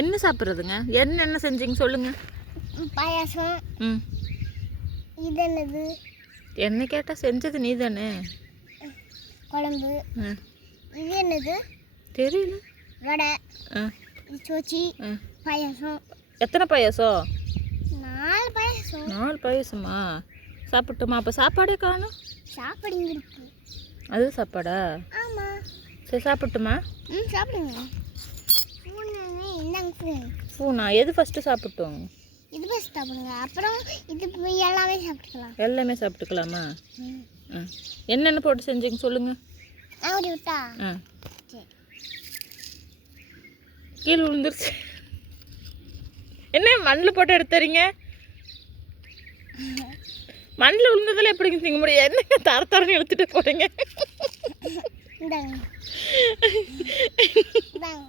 என்ன சாப்பிட்றதுங்க? என்ன செஞ்சீங்க சொல்லுங்க. பாயாசம். ம். இது என்னது? என்ன கேட்டால் செஞ்சது நீ தானே. குழம்பு. இது என்னது? தெரியல. வடை. ஆ. சோச்சி. பாயாசம். எத்தனை பாயாசம்? 4 பாயாசம். 4 பாயாசமா? சாப்பிட்டுமா? அப்போ சாப்பாடே காணும். சாப்பாடு இங்கே இருக்கு. அது சாப்பாடா? ஆமாம். சரி சாப்பிட்டுமா? சாப்பிடுங்க. இந்தாங்க ஃபோன். பூனா எது ஃபஸ்ட்டு சாப்பிட்டோம்? இது ஃபஸ்ட் சாப்பிடுங்க, அப்புறம் இது எல்லாமே சாப்பிட்டுக்கலாம். எல்லாமே சாப்பிட்டுக்கலாமா? என்னென்ன போட்டு செஞ்சீங்க சொல்லுங்க. அப்படி விட்டா சரி. கீழே விழுந்துருச்சு. என்ன மண்ணில் போட்டு எடுத்துறீங்க? மண்ணில் விழுந்ததில் எப்படிங்க திங்க முடியும்? என்னங்க தரன்னு இழுத்துட்டு போகிறீங்க? இந்தாங்க. இந்தாங்க.